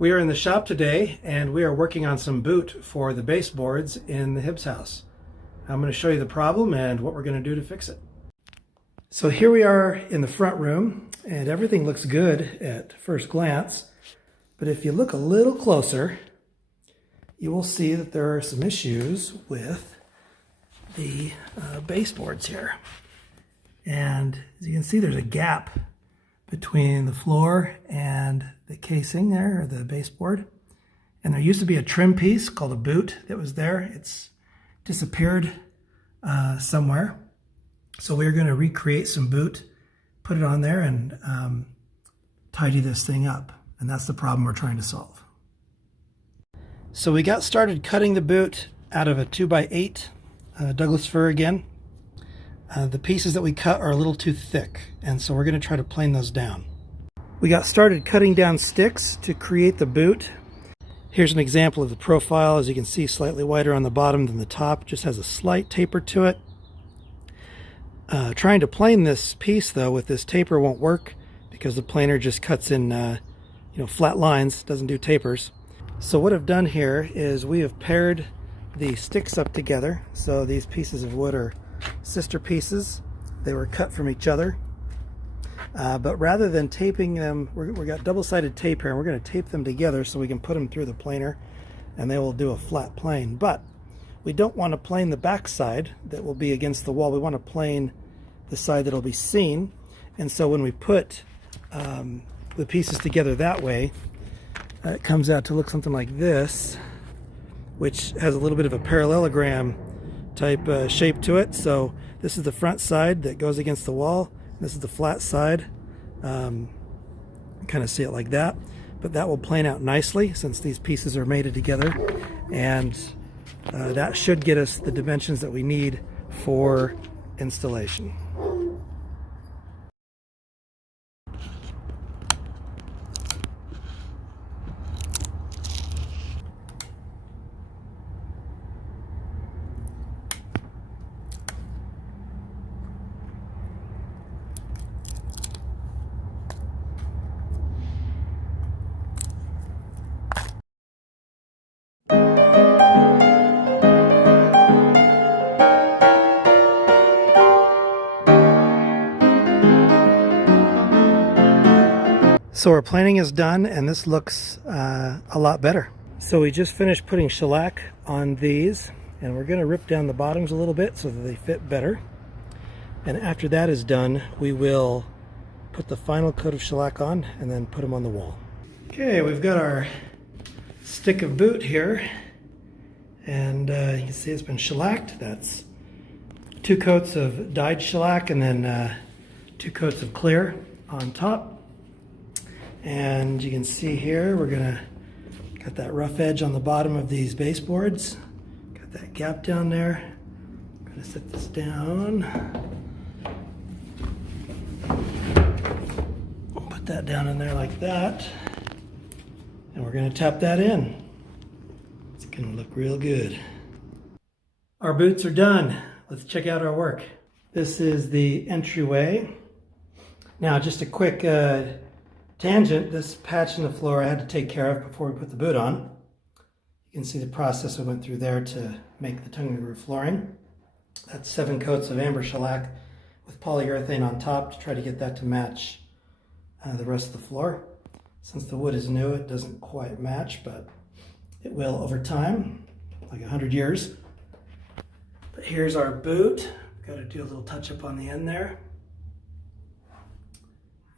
We are in the shop today and we are working on some boot for the baseboards in the Hibbs house. I'm going to show you the problem and what we're going to do to fix it. So here we are in the front room and everything looks good at first glance, but if you look a little closer, you will see that there are some issues with the baseboards here. And as you can see, there's a gap between the floor and the casing there, or the baseboard. And there used to be a trim piece called a boot that was there. It's disappeared somewhere. So we're going to recreate some boot, put it on there, and tidy this thing up. And that's the problem we're trying to solve. So we got started cutting the boot out of a 2x8 Douglas fir again. The pieces that we cut are a little too thick, and so we're going to try to plane those down. We got started cutting down sticks to create the boot. Here's an example of the profile. As you can see, slightly wider on the bottom than the top, just has a slight taper to it. Trying to plane this piece though with this taper won't work because the planer just cuts in flat lines, doesn't do tapers. So what I've done here is we have paired the sticks up together. So these pieces of wood are sister pieces. They were cut from each other. But rather than taping them, we got double-sided tape here, and we're going to tape them together so we can put them through the planer and they will do a flat plane. But we don't want to plane the back side that will be against the wall. We want to plane the side that will be seen. And so when we put the pieces together that way, it comes out to look something like this, which has a little bit of a parallelogram type shape to it. So this is the front side that goes against the wall. This is the flat side. Kind of see it like that, but that will plane out nicely since these pieces are mated together, and that should get us the dimensions that we need for installation. So our planing is done and this looks a lot better. So we just finished putting shellac on these, and we're going to rip down the bottoms a little bit so that they fit better. And after that is done, we will put the final coat of shellac on and then put them on the wall. Okay, we've got our stick of boot here, and you can see it's been shellacked. That's 2 coats of dyed shellac and then 2 coats of clear on top. And you can see here, we're gonna got that rough edge on the bottom of these baseboards. Got that gap down there. I'm gonna set this down. Put that down in there like that. And we're gonna tap that in. It's gonna look real good. Our boots are done. Let's check out our work. This is the entryway. Now, just a quick tangent, this patch in the floor I had to take care of before we put the boot on. You can see the process I went through there to make the tongue and groove flooring. That's 7 coats of amber shellac with polyurethane on top to try to get that to match the rest of the floor. Since the wood is new, it doesn't quite match, but it will over time, like 100 years. But here's our boot. Got to do a little touch up on the end there.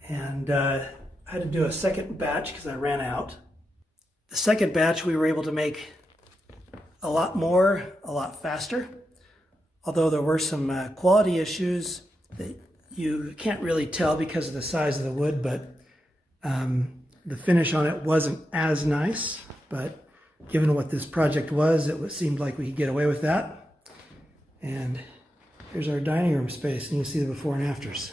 And I had to do a second batch because I ran out. The second batch we were able to make a lot more, a lot faster. Although there were some quality issues that you can't really tell because of the size of the wood, but the finish on it wasn't as nice. But given what this project was, it seemed like we could get away with that. And here's our dining room space, and you can see the before and afters.